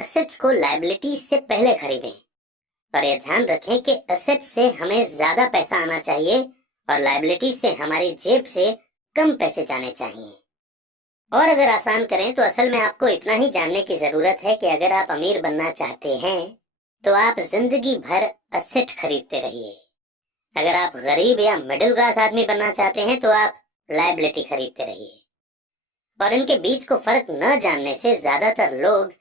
Assets को liabilities से पहले खरीदें। और ये ध्यान रखें कि एसेट्स से हमें ज्यादा पैसा आना चाहिए और लायबिलिटीज से हमारी जेब से कम पैसे जाने चाहिए। और अगर आसान करें तो असल में आपको इतना ही जानने की जरूरत है कि अगर आप अमीर बनना चाहते हैं तो आप जिंदगी भर एसेट खरीदते रहिए। अगर आप गरीब या मिडिल क्लास आदमी बनना चाहते हैं तो आप लायबिलिटी खरीदते रहिए। और इनके बीच को फर्क न जानने से ज्यादातर लोग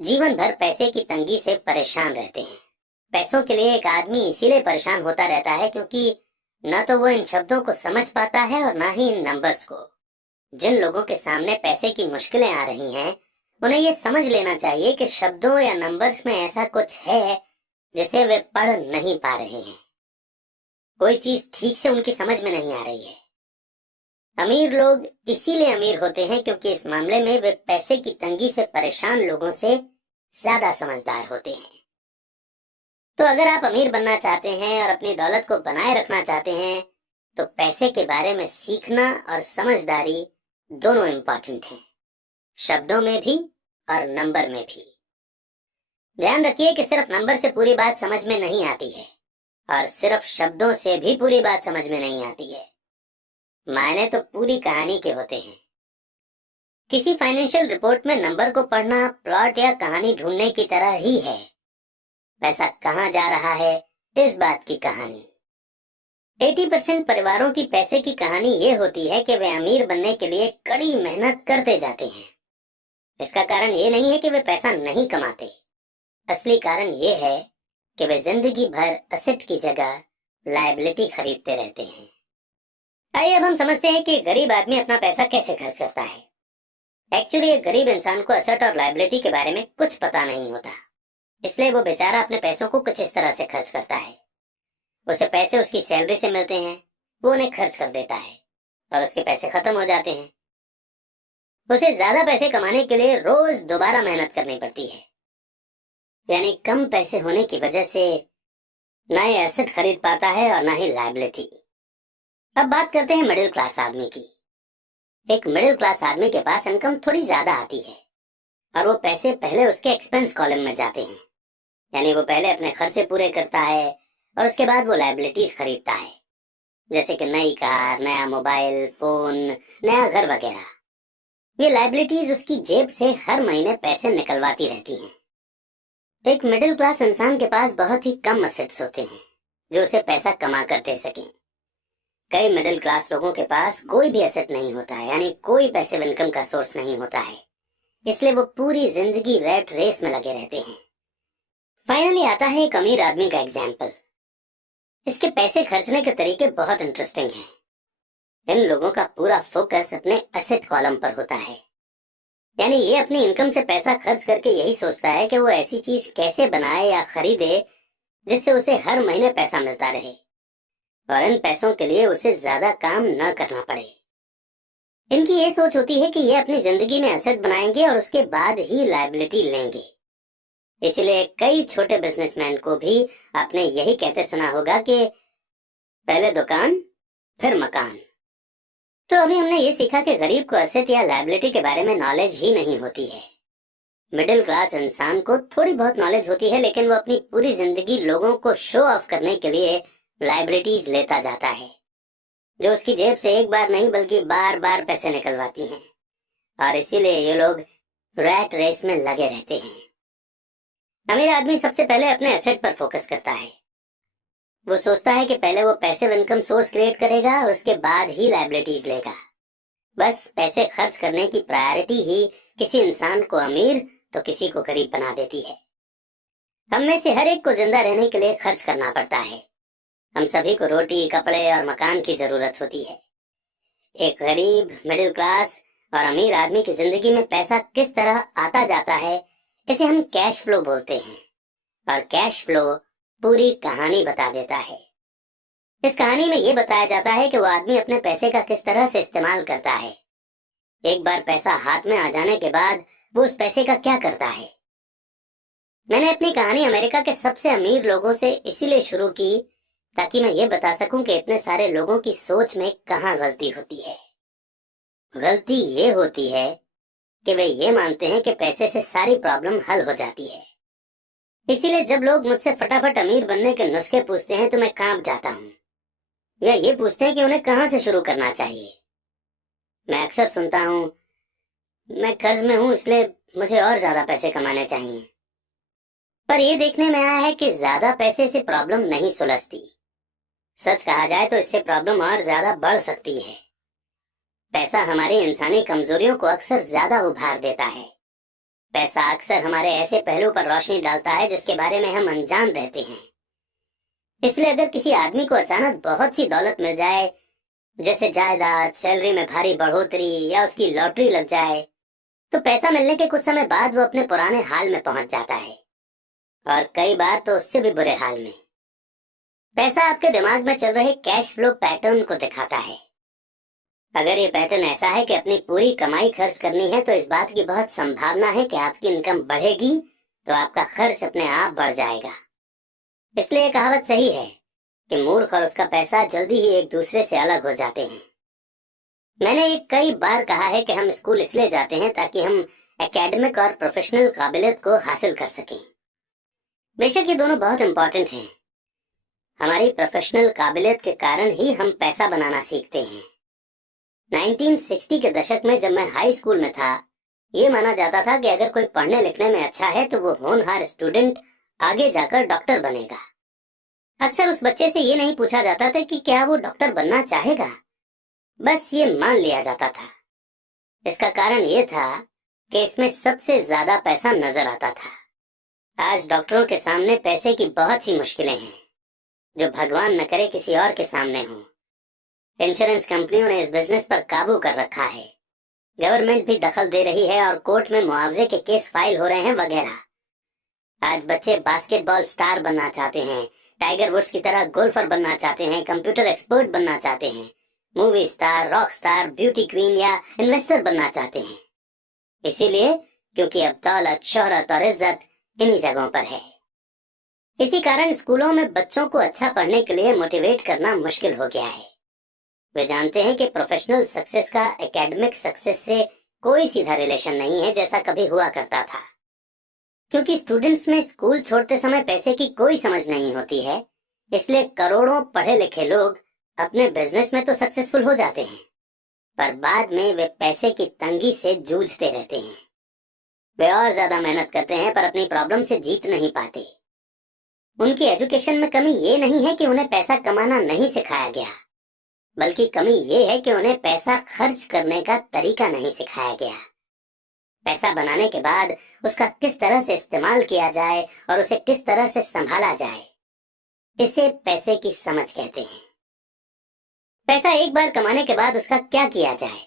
जीवन भर पैसे की तंगी से परेशान रहते हैं। पैसों के लिए एक आदमी इसीलिए परेशान होता रहता है क्योंकि न तो वो इन शब्दों को समझ पाता है और न ही इन नंबर्स को। जिन लोगों के सामने पैसे की मुश्किलें आ रही हैं, उन्हें ये समझ लेना चाहिए कि शब्दों या नंबर्स में ऐसा कुछ है जिसे वे पढ़ नहीं पा रहे हैं। कोई चीज ठीक से उनकी समझ में नहीं आ रही है। अमीर लोग इसीलिए अमीर होते हैं क्योंकि इस मामले में वे पैसे की तंगी से परेशान लोगों से ज्यादा समझदार होते हैं। तो अगर आप अमीर बनना चाहते हैं और अपनी दौलत को बनाए रखना चाहते हैं तो पैसे के बारे में सीखना और समझदारी दोनों इम्पोर्टेंट हैं, शब्दों में भी और नंबर में भी। ध्यान रखिए कि सिर्फ नंबर से पूरी बात समझ में नहीं आती है और सिर्फ शब्दों से भी पूरी बात समझ में नहीं आती है। मायने तो पूरी कहानी के होते हैं। किसी फाइनेंशियल रिपोर्ट में नंबर को पढ़ना प्लॉट या कहानी ढूंढने की तरह ही है। पैसा कहाँ जा रहा है, इस बात की कहानी। 80% परिवारों की पैसे की कहानी ये होती है कि वे अमीर बनने के लिए कड़ी मेहनत करते जाते हैं। इसका कारण ये नहीं है कि वे पैसा नहीं कमाते, असली कारण ये है कि वे जिंदगी भर एसेट की जगह लायबिलिटी खरीदते रहते हैं। आइए अब हम समझते हैं कि गरीब आदमी अपना पैसा कैसे खर्च करता है। एक्चुअली एक गरीब इंसान को एसेट और लायबिलिटी के बारे में कुछ पता नहीं होता, इसलिए वो बेचारा अपने पैसों को कुछ इस तरह से खर्च करता है। उसे पैसे उसकी सैलरी से मिलते हैं, वो उन्हें खर्च कर देता है और उसके पैसे खत्म हो जाते हैं। उसे ज्यादा पैसे कमाने के लिए रोज दोबारा मेहनत करनी पड़ती है, यानी कम पैसे होने की वजह से ना ही एसेट खरीद पाता है और ना ही लायबिलिटी। अब बात करते हैं मिडिल क्लास आदमी की। एक मिडिल क्लास आदमी के पास इनकम थोड़ी ज्यादा आती है और वो पैसे पहले उसके एक्सपेंस कॉलम में जाते हैं, यानी वो पहले अपने खर्चे पूरे करता है और उसके बाद वो लायबिलिटीज खरीदता है, जैसे कि नई कार, नया मोबाइल फोन, नया घर वगैरह। ये लायबिलिटीज उसकी जेब से हर महीने पैसे निकलवाती रहती हैं। एक मिडिल क्लास इंसान के पास बहुत ही कम एसेट्स होते हैं जो उसे पैसा कमा कर दे सकें। कई मिडिल क्लास लोगों के पास कोई भी एसेट नहीं होता है, यानी कोई पैसिव इनकम का सोर्स नहीं होता है, इसलिए वो पूरी जिंदगी रैट रेस में लगे रहते हैं। फाइनली आता है एक अमीर आदमी का एग्जाम्पल। इसके पैसे खर्चने के तरीके बहुत इंटरेस्टिंग हैं। इन लोगों का पूरा फोकस अपने एसेट कॉलम पर होता है, यानी ये अपनी इनकम से पैसा खर्च करके यही सोचता है कि वो ऐसी चीज कैसे बनाए या खरीदे जिससे उसे हर महीने पैसा मिलता रहे और इन पैसों के लिए उसे ज्यादा काम न करना पड़े। इनकी ये सोच होती है कि ये अपनी जिंदगी में एसेट बनाएंगे और उसके बाद ही लायबिलिटी लेंगे। इसलिए कई छोटे बिजनेसमैन को भी आपने यही कहते सुना होगा कि पहले दुकान फिर मकान। तो अभी हमने ये सीखा कि गरीब को एसेट या लायबिलिटी के बारे में नॉलेज ही नहीं होती है। मिडिल क्लास इंसान को थोड़ी बहुत नॉलेज होती है, लेकिन वो अपनी पूरी जिंदगी लोगों को शो ऑफ करने के लिए लायबिलिटीज लेता जाता है, जो उसकी जेब से एक बार नहीं बल्कि बार बार पैसे निकलवाती हैं, और इसीलिए ये लोग रैट रेस में लगे रहते हैं। अमीर आदमी सबसे पहले अपने एसेट पर फोकस करता है। वो सोचता है कि पहले वो पैसिव इनकम सोर्स क्रिएट करेगा और उसके बाद ही लायबिलिटीज लेगा। बस पैसे खर्च करने की प्रायोरिटी ही किसी इंसान को अमीर तो किसी को गरीब बना देती है। हम में से हर एक को जिंदा रहने के लिए खर्च करना पड़ता है। हम सभी को रोटी, कपड़े और मकान की जरूरत होती है। एक गरीब, मिडिल क्लास और अमीर आदमी की जिंदगी में पैसा किस तरह आता जाता है, इसे हम कैश फ्लो बोलते हैं, और कैश फ्लो पूरी कहानी बता देता है। इस कहानी में ये बताया जाता है कि वो आदमी अपने पैसे का किस तरह से इस्तेमाल करता है। एक बार पैसा हाथ में आ जाने के बाद वो उस पैसे का क्या करता है। मैंने अपनी कहानी अमेरिका के सबसे अमीर लोगों से इसीलिए शुरू की ताकि मैं ये बता सकूं कि इतने सारे लोगों की सोच में कहाँ गलती होती है। गलती ये होती है कि वे ये मानते हैं कि पैसे से सारी प्रॉब्लम हल हो जाती है। इसीलिए जब लोग मुझसे फटाफट अमीर बनने के नुस्खे पूछते हैं तो मैं कांप जाता हूँ, या ये पूछते हैं कि उन्हें कहाँ से शुरू करना चाहिए। मैं अक्सर सुनता हूँ, मैं कर्ज में हूँ इसलिए मुझे और ज्यादा पैसे कमाने चाहिए। पर यह देखने में आया है कि ज्यादा पैसे से प्रॉब्लम नहीं सुलझती। सच कहा जाए तो इससे प्रॉब्लम और ज्यादा बढ़ सकती है। पैसा हमारी इंसानी कमजोरियों को अक्सर ज्यादा उभार देता है। पैसा अक्सर हमारे ऐसे पहलू पर रोशनी डालता है जिसके बारे में हम अनजान रहते हैं। इसलिए अगर किसी आदमी को अचानक बहुत सी दौलत मिल जाए, जैसे जायदाद, सैलरी में भारी बढ़ोतरी या उसकी लॉटरी लग जाए, तो पैसा मिलने के कुछ समय बाद वो अपने पुराने हाल में पहुंच जाता है, और कई बार तो उससे भी बुरे हाल में। पैसा आपके दिमाग में चल रहे कैश फ्लो पैटर्न को दिखाता है। अगर ये पैटर्न ऐसा है कि अपनी पूरी कमाई खर्च करनी है, तो इस बात की बहुत संभावना है कि आपकी इनकम बढ़ेगी तो आपका खर्च अपने आप बढ़ जाएगा। इसलिए ये कहावत सही है कि मूर्ख और उसका पैसा जल्दी ही एक दूसरे से अलग हो जाते हैं। मैंने ये कई बार कहा है कि हम स्कूल इसलिए जाते हैं ताकि हम एकेडमिक और प्रोफेशनल काबिलियत को हासिल कर सकें। बेशक ये दोनों बहुत इंपॉर्टेंट हैं। हमारी प्रोफेशनल काबिलियत के कारण ही हम पैसा बनाना सीखते हैं। 1960 के दशक में जब मैं हाई स्कूल में था, ये माना जाता था कि अगर कोई पढ़ने लिखने में अच्छा है तो वो होनहार स्टूडेंट आगे जाकर डॉक्टर बनेगा। अक्सर उस बच्चे से ये नहीं पूछा जाता था कि क्या वो डॉक्टर बनना चाहेगा, बस ये मान लिया जाता था। इसका कारण ये था कि इसमें सबसे ज्यादा पैसा नजर आता था। आज डॉक्टरों के सामने पैसे की बहुत सी मुश्किलें हैं, जो भगवान न करे किसी और के सामने हो। इंश्योरेंस कंपनियों ने इस बिजनेस पर काबू कर रखा है, गवर्नमेंट भी दखल दे रही है और कोर्ट में मुआवजे के केस फाइल हो रहे हैं वगैरह। आज बच्चे बास्केटबॉल स्टार बनना चाहते हैं, टाइगर वुड्स की तरह गोल्फर बनना चाहते हैं, कंप्यूटर एक्सपर्ट बनना चाहते हैं, movie star, rock star, beauty queen या इन्वेस्टर बनना चाहते हैं। इसीलिए क्योंकि अब दौलत, शोहरत और इज्जत इन्हीं जगहों पर है। इसी कारण स्कूलों में बच्चों को अच्छा पढ़ने के लिए मोटिवेट करना मुश्किल हो गया है। वे जानते हैं कि प्रोफेशनल सक्सेस का एकेडमिक सक्सेस से कोई सीधा रिलेशन नहीं है जैसा कभी हुआ करता था। क्योंकि स्टूडेंट्स में स्कूल छोड़ते समय पैसे की कोई समझ नहीं होती है, इसलिए करोड़ों पढ़े लिखे लोग अपने बिजनेस में तो सक्सेसफुल हो जाते हैं, पर बाद में वे पैसे की तंगी से जूझते रहते हैं। वे और ज्यादा मेहनत करते हैं पर अपनी प्रॉब्लम से जीत नहीं पाते। उनकी एजुकेशन में कमी ये नहीं है कि उन्हें पैसा कमाना नहीं सिखाया गया, बल्कि कमी ये है कि उन्हें पैसा खर्च करने का तरीका नहीं सिखाया गया। पैसा बनाने के बाद उसका किस तरह से इस्तेमाल किया जाए और उसे किस तरह से संभाला जाए, इसे पैसे की समझ कहते हैं। पैसा एक बार कमाने के बाद उसका क्या किया जाए,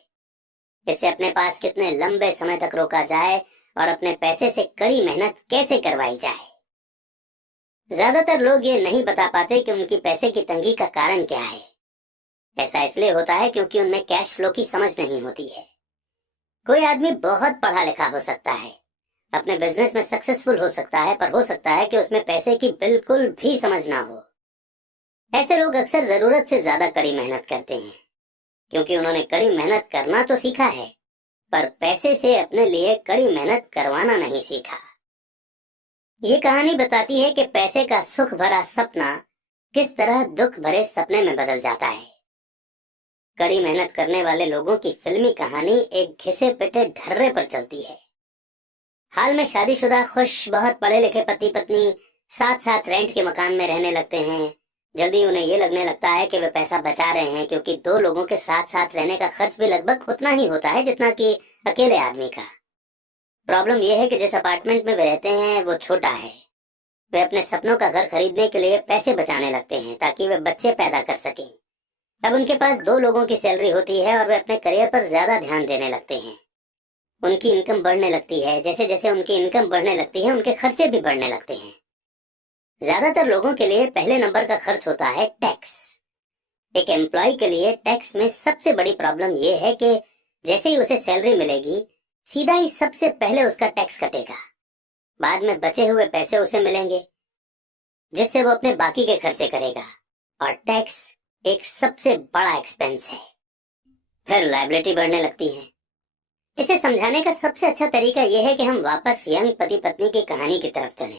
इसे अपने पास कितने लंबे समय तक रोका जाए और अपने पैसे से कड़ी मेहनत कैसे करवाई जाए। ज्यादातर लोग ये नहीं बता पाते कि उनकी पैसे की तंगी का कारण क्या है। ऐसा इसलिए होता है क्योंकि उनमें कैश फ्लो की समझ नहीं होती है। कोई आदमी बहुत पढ़ा लिखा हो सकता है, अपने बिजनेस में सक्सेसफुल हो सकता है, पर हो सकता है कि उसमें पैसे की बिल्कुल भी समझ ना हो। ऐसे लोग अक्सर जरूरत से ज्यादा कड़ी मेहनत करते हैं, क्योंकि उन्होंने कड़ी मेहनत करना तो सीखा है, पर पैसे से अपने लिए कड़ी मेहनत करवाना नहीं सीखा। ये कहानी बताती है कि पैसे का सुख भरा सपना किस तरह दुख भरे सपने में बदल जाता है। कड़ी मेहनत करने वाले लोगों की फिल्मी कहानी एक घिसे पिटे ढर्रे पर चलती है। हाल में शादीशुदा खुश बहुत पढ़े लिखे पति पत्नी साथ साथ रेंट के मकान में रहने लगते हैं। जल्दी उन्हें ये लगने लगता है कि वे पैसा बचा रहे हैं, क्योंकि दो लोगों के साथ साथ रहने का खर्च भी लगभग उतना ही होता है जितना कि अकेले आदमी का। प्रॉब्लम यह है कि जिस अपार्टमेंट में वे रहते हैं वो छोटा है। वे अपने सपनों का घर खरीदने के लिए पैसे बचाने लगते हैं ताकि वे बच्चे पैदा कर सकें। अब उनके पास दो लोगों की सैलरी होती है और वे अपने करियर पर ज्यादा ध्यान देने लगते हैं। उनकी इनकम बढ़ने लगती है। जैसे जैसे उनकी इनकम बढ़ने लगती है उनके खर्चे भी बढ़ने लगते हैं। ज्यादातर लोगों के लिए पहले नंबर का खर्च होता है टैक्स। एक एम्प्लॉय के लिए टैक्स में सबसे बड़ी प्रॉब्लम यह है कि जैसे ही उसे सैलरी मिलेगी सीधा ही सबसे पहले उसका टैक्स कटेगा। बाद में बचे हुए पैसे उसे मिलेंगे जिससे वो अपने बाकी के खर्चे करेगा, और टैक्स एक सबसे बड़ा एक्सपेंस है। फिर लायबिलिटी बढ़ने लगती है। इसे समझाने का सबसे अच्छा तरीका यह है कि हम वापस यंग पति पत्नी की कहानी की तरफ चलें।